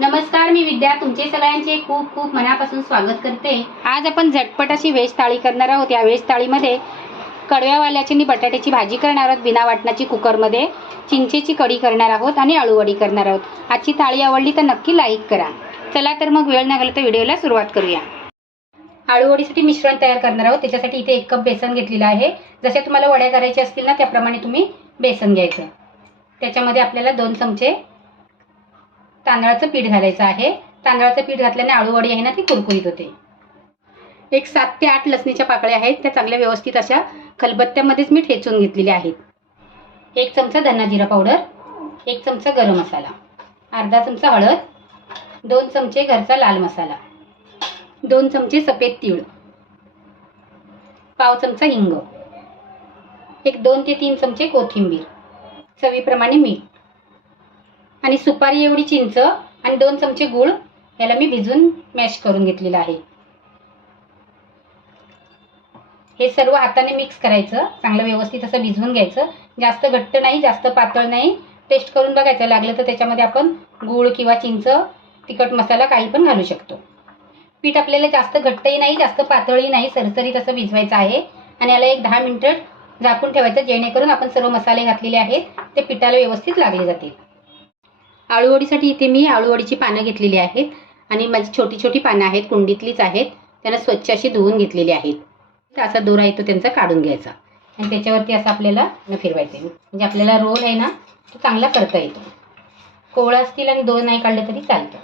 नमस्कार मी विद्या. तुमचे सगळ्यांचे खूप खूप मनापासून स्वागत करते. आज आपण झटपट अशी व्हेज थाळी करणार आहोत. या व्हेज थाळीमध्ये कडव्या वाल्याची आणि बटाट्याची भाजी करणार आहोत. बिना वाटणाची कुकरमध्ये चिंचेची कढी करणार आहोत आणि अळूवडी करणार आहोत. आजची थाळी आवडली तर नक्की लाईक करा. चला तर मग वेळ नाही तर व्हिडिओला सुरुवात करूया. आळूवडीसाठी मिश्रण तयार करणार आहोत. त्याच्यासाठी इथे एक कप बेसन घेतलेलं आहे. जसे तुम्हाला वड्या करायच्या असतील ना त्याप्रमाणे तुम्ही बेसन घ्यायचं. त्याच्यामध्ये आपल्याला दोन चमचे तांदळाचं पीठ घालायचं आहे. तांदळाचं पीठ घातल्याने आळूवडी आहे ना ती कुरकुरीत होते. एक सात ते आठ लसणीच्या पाकळ्या आहेत. त्या चांगल्या व्यवस्थित अशा खलबत्त्यामध्येच मी ठेचून घेतलेल्या आहेत. एक चमचा धना जिरा पावडर एक चमचा गरम मसाला अर्धा चमचा हळद दोन चमचे घरचा लाल मसाला दोन चमचे सफेद तीळ पाव चमचा हिंग एक दोन ते तीन चमचे कोथिंबीर चवीप्रमाणे मीठ आणि सुपारी एवढी चिंच आणि दोन चमचे गूळ याला मी भिजून मॅश करून घेतलेलं आहे. हे सर्व हाताने मिक्स करायचं चांगलं व्यवस्थित असं भिजवून घ्यायचं. जास्त घट्ट नाही जास्त पातळ नाही. टेस्ट करून बघायचं लागलं तर त्याच्यामध्ये आपण गूळ किंवा चिंच तिखट मसाला काही पण घालू शकतो. पीठ आपल्याला जास्त घट्टही नाही जास्त पातळही नाही सरसरीत असं भिजवायचं आहे. आणि याला एक दहा मिनिटं झाकून ठेवायचं जेणेकरून आपण सर्व मसाले घातलेले आहेत ते पिठाला व्यवस्थित लागले जातील. आळूवडीसाठी इथे मी आळूवडीची पानं घेतलेली आहेत आणि माझी छोटी छोटी पानं आहेत कुंडीतलीच आहेत. त्यांना स्वच्छ अशी धुवून घेतलेली आहेत. असा दोरा येतो त्यांचा काढून घ्यायचा. आणि त्याच्यावरती असं आपल्याला फिरवायचं आहे. म्हणजे आपल्याला रोल आहे ना तो चांगला करता येतो. कोवळा असतील आणि दोन नाही काढले तरी चालतं.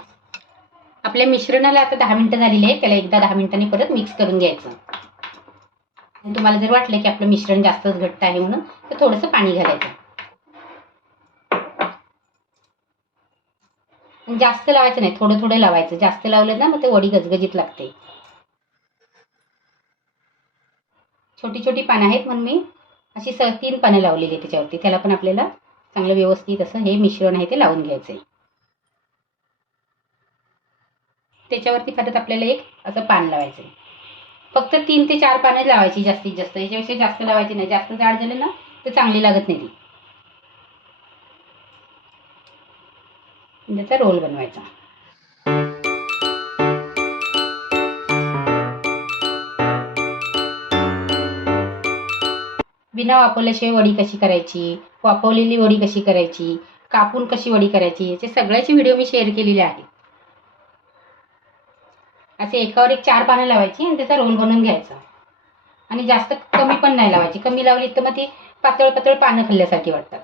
आपल्या मिश्रणाला आता दहा मिनटं झालेली आहे त्याला एकदा दहा मिनिटांनी परत मिक्स करून घ्यायचं. आणि तुम्हाला जर वाटलं की आपलं मिश्रण जास्तच घट्ट आहे म्हणून तर थोडंसं पाणी घालायचं. जास्त लावायचं नाही थोडं थोडं लावायचं. जास्त लावलं ना मग ते वडी गजगजीत लागते. छोटी छोटी पानं आहेत म्हणून मी अशी स तीन पानं लावलेली आहे त्याच्यावरती. त्याला पण आपल्याला चांगलं व्यवस्थित असं हे मिश्रण आहे ते लावून घ्यायचं आहे त्याच्यावरती परत आपल्याला एक असं पान लावायचं आहे फक्त तीन ते चार पानं लावायची जास्तीत जास्त. याच्यापेक्षा जास्त लावायची नाही. जास्त जाड झालं ना तर चांगली लागत नाही ती. त्याचा रोल बनवायचा. बिना वापरल्याशिवाय वडी कशी करायची? वापरलेली वडी कशी करायची? कापून कशी वडी करायची? याचे सगळ्याचे व्हिडिओ मी शेअर केलेले आहेत. असे एकावर एक चार पानं लावायची आणि त्याचा रोल बनवून घ्यायचा. आणि जास्त कमी पण नाही लावायची. कमी लावली तर मग ती पातळ पातळ पानं खाल्ल्यासारखी वाटतात.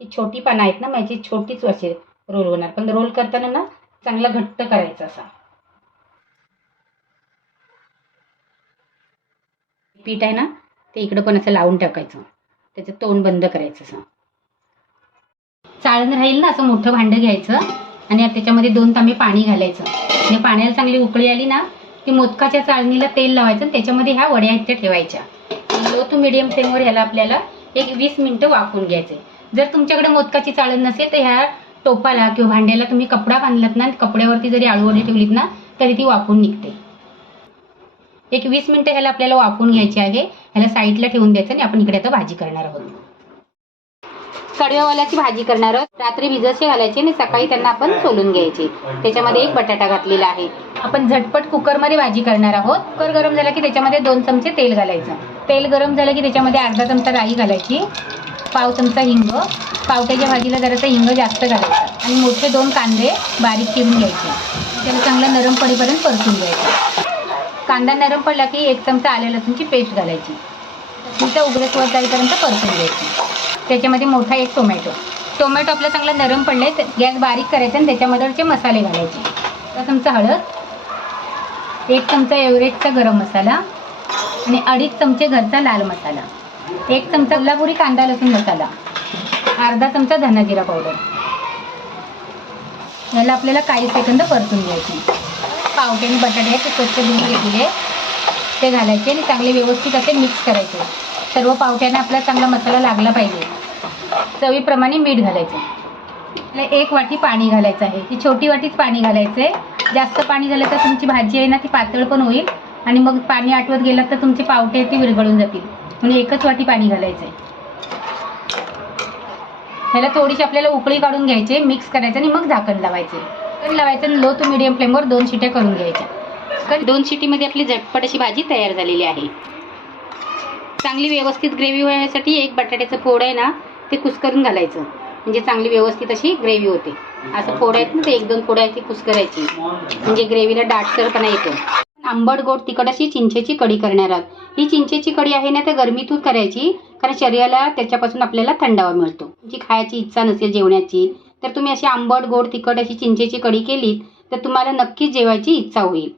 ही छोटी पानं आहेत ना माझी छोटीच असे रोल होणार. पण रोल करताना ना चांगला घट्ट करायचा असा. पीठ आहे ना ते इकडं पण असं लावून टाकायचं. त्याचं तोंड बंद करायचं असं. चाळण राहील ना असं मोठं भांडं घ्यायचं आणि त्याच्यामध्ये दोन तांबे पाणी घालायचं. आणि पाण्याला चांगली उकळी आली ना की मोदकाच्या चाळणीला तेल लावायचं आणि त्याच्यामध्ये ह्या वड्या आहेत त्या ठेवायच्या. लो टू मिडियम फ्लेमवर ह्याला आपल्याला एक वीस मिनिटं वाफवून घ्यायचे जर तुमच्याकडे मोदकाची चाळण नसेल तर ह्या टोपाला किंवा भांड्याला तुम्ही कपडा बांधलात ना कपड्यावरती जरी आळूवडी ठेवलीत ना तरी ती वापून निघते. एक वीस मिनिटं ह्याला आपल्याला वाफवून घ्यायची आहे. ह्याला साईडला ठेवून द्यायचं आणि आपण इकडे आता भाजी करणार आहोत. कडव्यावाल्याची भाजी करणार आहोत. रात्री भिजतचे घालायची आणि सकाळी त्यांना आपण सोलून घ्यायची. त्याच्यामध्ये एक बटाटा घातलेला आहे. आपण झटपट कुकरमध्ये भाजी करणार आहोत. कुकर गरम झाला की त्याच्यामध्ये दोन चमचे तेल घालायचं. तेल गरम झालं की त्याच्यामध्ये अर्धा चमचा राई घालायची. पाव चमचा हिंग. पावट्याच्या भाजीला जरासं हिंग जास्त घालायचं. आणि मोठे दोन कांदे बारीक चिरून घ्यायचे. त्याला चांगला नरम पडेपर्यंत परतून घ्यायचं. कांदा नरम पडला की एक चमचा आले लसूणची पेस्ट घालायची. तिथं उघडत वर जाईपर्यंत परतून घ्यायची. त्याच्यामध्ये मोठा एक टोमॅटो. टोमॅटो आपला चांगला नरम पडले तर गॅस बारीक करायचा आणि त्याच्यामध्ये मसाले घालायचे. तर चमचा हळद एक चमचा एव्हरेजचा गरम मसाला आणि अडीच चमचे घरचा लाल मसाला. एक चमचा कोल्हापुरी कांदा लसूण मसाला. अर्धा चमचा धना जिरा पावडर. याला आपल्याला काही सेकंद परतून घ्यायचे. पावटे आणि बटाटे ते स्वच्छ धुवून घेतले ते घालायचे आणि चांगले व्यवस्थित असे मिक्स करायचे. सर्व पावट्याने आपला चांगला मसाला लागला पाहिजे. चवीप्रमाणे मीठ घालायचं. एक वाटी पाणी घालायचं आहे. ती छोटी वाटीच पाणी घालायचं. जास्त पाणी झालं तर तुमची भाजी आहे ना ती पातळ पण होईल. आणि मग पाणी आटवत गेलं तर तुमचे पावटे ती ते विरघळून जातील. म्हणजे एकच वाटी पाणी घालायचं आहे ह्याला थोडीशी आपल्याला उकळी काढून घ्यायची मिक्स करायचं आणि मग झाकण लावायचे. झाकण लावायचं लो टू मिडियम फ्लेमवर दोन शिट्या करून घ्यायच्या. तर दोन शिटीमध्ये आपली झटपट अशी भाजी तयार झालेली आहे. चांगली व्यवस्थित ग्रेव्ही होण्यासाठी एक बटाट्याचं फोड आहे ना ते कुस्करून घालायचं. म्हणजे चांगली व्यवस्थित अशी ग्रेव्ही होते. असं फोड आहेत ना ते एक दोन फोड आहेत ती कुस्करायची. म्हणजे ग्रेव्हीला डाटसरपणा येतो. आंबट गोड तिखट अशी चिंचेची कढी करणार आहोत. ही चिंचेची कढी आहे ना तर गरमीतून करायची. कारण शरीराला त्याच्यापासून आपल्याला थंडावा मिळतो. जी खायची इच्छा नसेल जेवण्याची तर तुम्ही अशी आंबट गोड तिखट अशी चिंचेची कढी केलीत तर तुम्हाला नक्कीच जेवायची इच्छा होईल.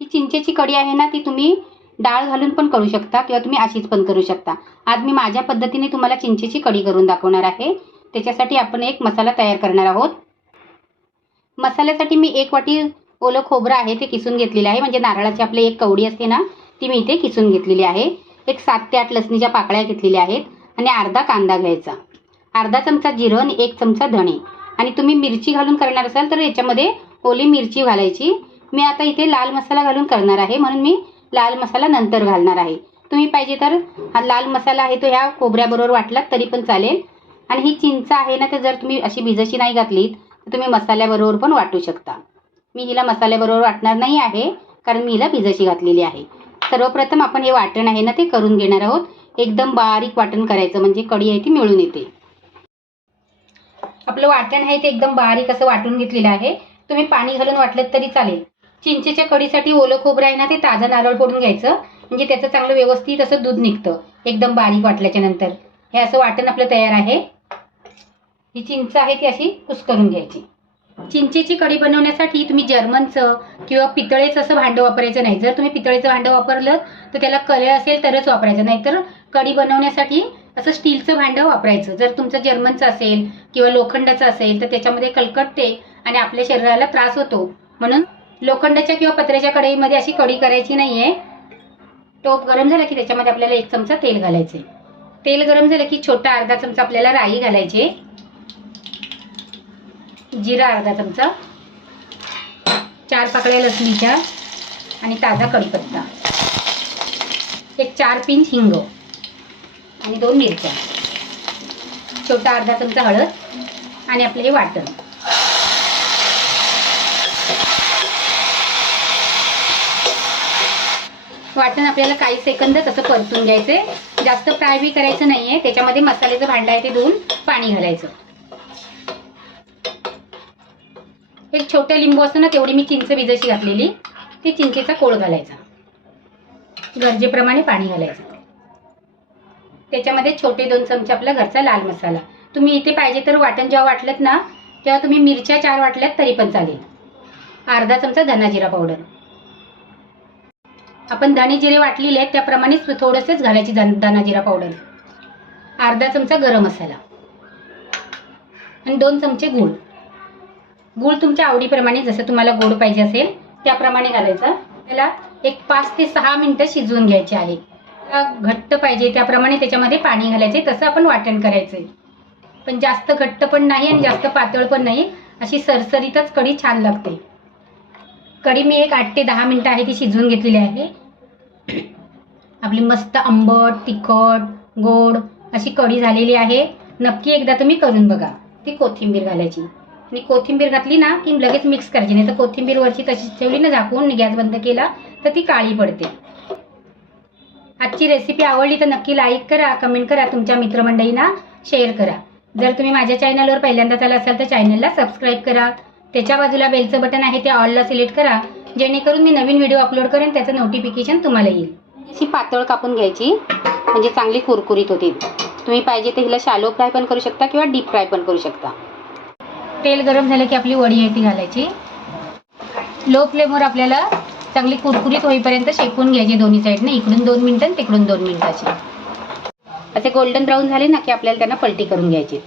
ही चिंचेची कढी आहे ना ती तुम्ही डाळ घालून पण करू शकता किंवा तुम्ही अशीच पण करू शकता. आज मी माझ्या पद्धतीने तुम्हाला चिंचेची कढी करून दाखवणार आहे. त्याच्यासाठी आपण एक मसाला तयार करणार आहोत. मसाल्यासाठी मी एक वाटी ओलं खोबरं आहे ते किसून घेतलेलं आहे. म्हणजे नारळाची आपली एक कवडी असते ना ती मी इथे किसून घेतलेली आहे. एक सात ते आठ लसणीच्या पाकळ्या घेतलेल्या आहेत आणि अर्धा कांदा घ्यायचा. अर्धा चमचा जिरं आणि एक चमचा धणे. आणि तुम्ही मिरची घालून करणार असाल तर याच्यामध्ये ओली मिरची घालायची. मी आता इथे लाल मसाला घालून करणार आहे. म्हणून मी लाल मसाला नंतर घालणार आहे. तुम्ही पाहिजे तर हा लाल मसाला आहे तो ह्या खोबऱ्याबरोबर वाटलात तरी पण चालेल. आणि ही चिंच आहे ना तर जर तुम्ही अशी भिजशी नाही घातलीत तर तुम्ही मसाल्याबरोबर पण वाटू शकता. मी हिला मसाल्याबरोबर वाटणार नाही आहे कारण मी हिला भिजशी घातलेली आहे. सर्वप्रथम आपण हे वाटण आहे ना ते करून घेणार आहोत. एकदम बारीक वाटण करायचं म्हणजे कढी आहे ती मिळून येते. आपलं वाटण आहे ते एकदम बारीक असं वाटून घेतलेलं आहे. तुम्ही पाणी घालून वाटलं तरी चालेल. चिंचेच्या कढीसाठी ओलं खोबरं आहे ना ते ताजं नारळ फोडून घ्यायचं. म्हणजे त्याचं चांगलं व्यवस्थित असं दूध निघतं एकदम बारीक वाटल्याच्या नंतर. हे असं वाटण आपलं तयार आहे. ही चिंच आहे ती अशी कुस्करून घ्यायची. चिंचेची कढी बनवण्यासाठी तुम्ही जर्मनचं किंवा पितळेचं असं भांडं वापरायचं नाही. जर तुम्ही पितळेचं भांडं वापरलं तर त्याला कले असेल तरच वापरायचं. नाहीतर कढी बनवण्यासाठी असं स्टीलचं भांडं वापरायचं. जर तुमचं जर्मनचं असेल किंवा लोखंडाचं असेल तर त्याच्यामध्ये कलकटते आणि आपल्या शरीराला त्रास होतो. म्हणून लोखंडाच्या किंवा पत्र्याच्या कढईमध्ये अशी कढी करायची नाहीये. टोप गरम झाला की त्याच्यामध्ये आपल्याला एक चमचा तेल घालायचे तेल गरम झालं की छोटा अर्धा चमचा आपल्याला राई घालायचे जिरा अर्धा चमचा चार पाकळ्या लसणीच्या आणि ताजा कढीपत्ता एक चार पिंच हिंग आणि दोन मिरच्या छोटा अर्धा चमचा हळद आणि आपले हे वाटण. वाटण आपल्याला काही सेकंद तसं परतून घ्यायचं जास्त फ्राय बी करायचं नाही आहे त्याच्यामध्ये मसाल्याचं भांडं आहे ते धुवून पाणी घालायचं. एक छोटं लिंबू असतं ना तेवढी मी चिंच भिजशी घातलेली. ती चिंचेचा कोळ घालायचा. गरजेप्रमाणे पाणी घालायचं. त्याच्यामध्ये छोटे दोन चमचे आपला घरचा लाल मसाला. तुम्ही इथे पाहिजे तर वाटण जेव्हा वाटलं ना तेव्हा तुम्ही मिरच्या चार वाटल्यात तरी पण चालेल. अर्धा चमचा धना जिरा पावडर. आपण धणे जिरे वाटलेले आहेत त्याप्रमाणेच थोडंसंच घालायची धन- जिरा पावडर. अर्धा चमचा गरम मसाला. आणि दोन चमचे गूळ. गूळ तुमच्या आवडीप्रमाणे जसं तुम्हाला गोड पाहिजे असेल त्याप्रमाणे घालायचा. त्याला एक पाच ते सहा मिनिटं शिजवून घ्यायचे आहे. घट्ट पाहिजे त्याप्रमाणे त्याच्यामध्ये पाणी घालायचे तसं आपण वाटण करायचंय. पण जास्त घट्ट पण नाही आणि जास्त पातळ पण नाही अशी सरसरीतच कढी छान लागते. कढी मी एक आठ ते दहा मिनिटं आहे ती शिजवून घेतलेली आहे. आपली मस्त आंबट तिखट गोड अशी कढी झालेली आहे. नक्की एकदा तुम्ही करून बघा. ती कोथिंबीर घालायची. आणि कोथिंबीर घातली ना की लगेच मिक्स करायची. नाही तर कोथिंबीर वरची तशीच ठेवली ना झाकून गॅस बंद केला तर ती काळी पडते. आजची रेसिपी आवडली तर नक्की लाईक करा कमेंट करा तुमच्या मित्रमंडळींना शेअर करा. जर तुम्ही माझ्या चॅनलवर पहिल्यांदा आला असाल तर चॅनलला सबस्क्राईब करा. त्याच्या बाजूला बेलचं बटन आहे ते ऑलला सिलेक्ट करा. जेणेकरून मी नवीन व्हिडिओ अपलोड करेन त्याचं नोटिफिकेशन तुम्हाला येईल. अशी पातळ कापून घ्यायची. म्हणजे चांगली कुरकुरीत होती तुम्ही पाहिजे तर हिला शालो फ्राय पण करू शकता किंवा डीप फ्राय पण करू शकता. तेल गरम झालं की आपली वडी आहे ती घालायची. लो फ्लेमवर आपल्याला चांगली कुरकुरीत होईपर्यंत शेकून घ्यायची दोन्ही साईडने इकडून दोन मिनटं तिकडून दोन मिनिटाची. असे गोल्डन ब्राऊन झाले ना की आपल्याला त्यांना पलटी करून घ्यायची.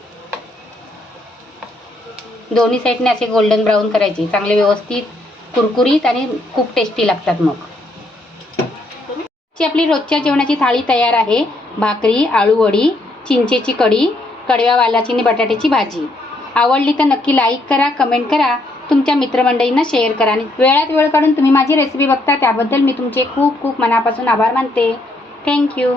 दोन्ही साईडने असे गोल्डन ब्राऊन करायची. चांगले व्यवस्थित कुरकुरीत आणि खूप टेस्टी लागतात मग. आपली रोजच्या जेवणाची थाळी तयार आहे. भाकरी आळूवडी चिंचेची कढी कडव्या वालाची आणि बटाट्याची भाजी. आवडली तर नक्की लाईक करा कमेंट करा. तुमच्या मित्रमंडळींना शेअर करा. आणि वेळात वेळ काढून तुम्ही माझी रेसिपी बघता त्याबद्दल मी तुमचे खूप खूप मनापासून आभार मानते. थँक्यू